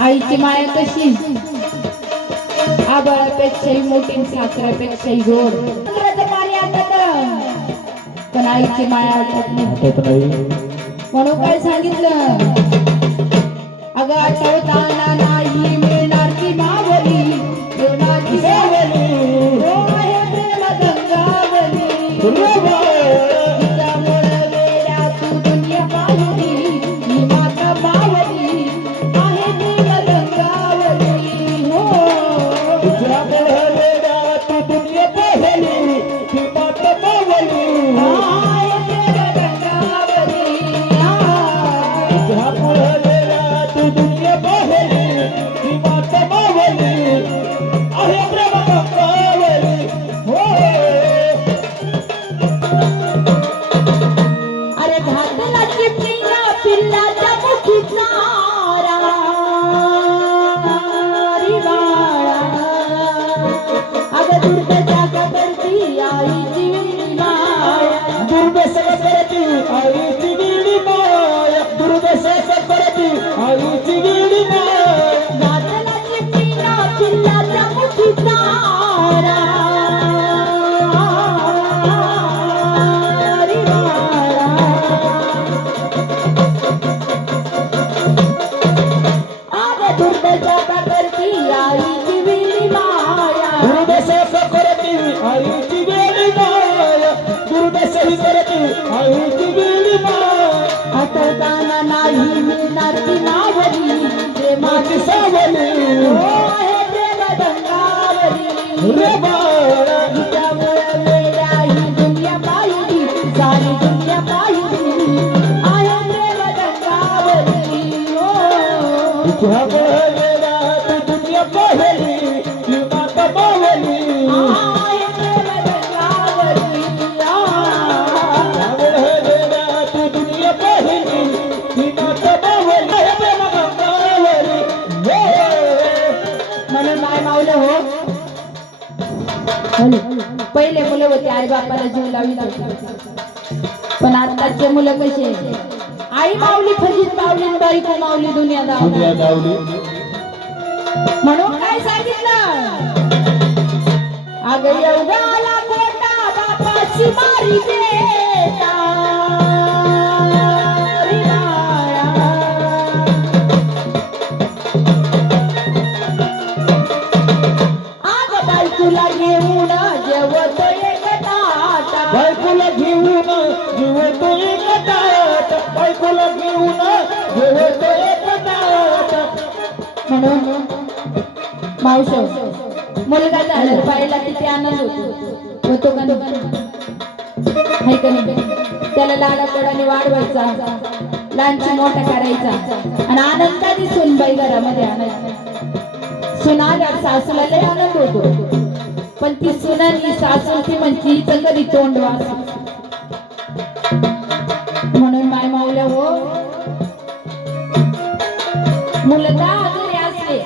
आईची माया कशी आबाळापेक्षाही मोठी सासऱ्यापेक्षाही गोड पाणी आटत पण आईची माया आटत नाही म्हणून काय सांगितलं अगं आठवताना नाही मिळणार ती मावली प्रेमाची सावली हो आहे प्रेम गंगावली नाही मिळणार ती मावली प्रेमाची सावली हो आहे प्रेम गंगावली रे बाळा तुझ्यामुळे वेड्या ही दुनिया पाहिली सारी दुनिया पाहिली आहे प्रेम गंगावली हो तुझ्यामुळे वेड्या तू दुनिया पाहिली ती माता बावली आहे प्रेम गंगावली तुझ्यामुळे वेड्या तू दुनिया पाहिली पहिले मुलं होते आई बापाला जीव लावित होते पण आताचे मुलं कसे आई माऊली फजित माऊली बायको माऊली दुनिया दावली म्हणून काय सांगितलं अगं एवढा कोटा बापाची मारी बेटा बायकोला घेऊन जेवतो एक ताट बायकोला घेऊन जेवतो एक ताट बायकोला घेऊन जेवतो एक ताट म्हणून मावश मुलगा झाला पाहिला किती आनंद होतो का नाही का नाही त्याला लाडाकोडाने वाढवायचा लहानची मोठा करायचा आणि आनंदाने सुनबाई घरामध्ये आणायचा सुनाला सासूला लय आनंद होतो पण ती सुनानी सासू ती म्हणती हिचं कधी तोंड वास म्हणून माय माऊल्या हो मुलगा जरी असले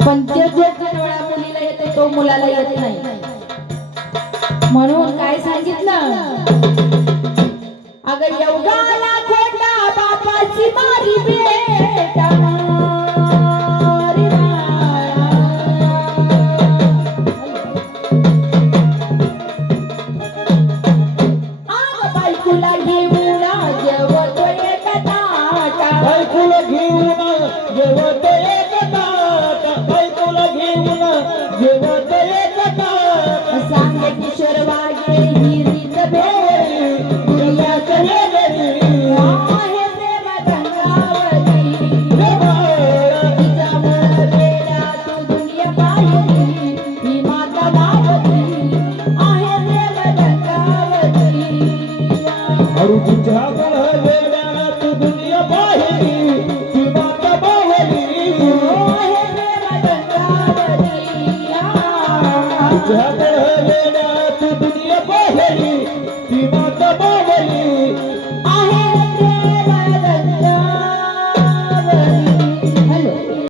पण जे वेळा मुलीला येते तो मुलाला येत नाही म्हणून काय सांगितलं अगं एवढा खोटा बापाची मारी बेटा तुझ्या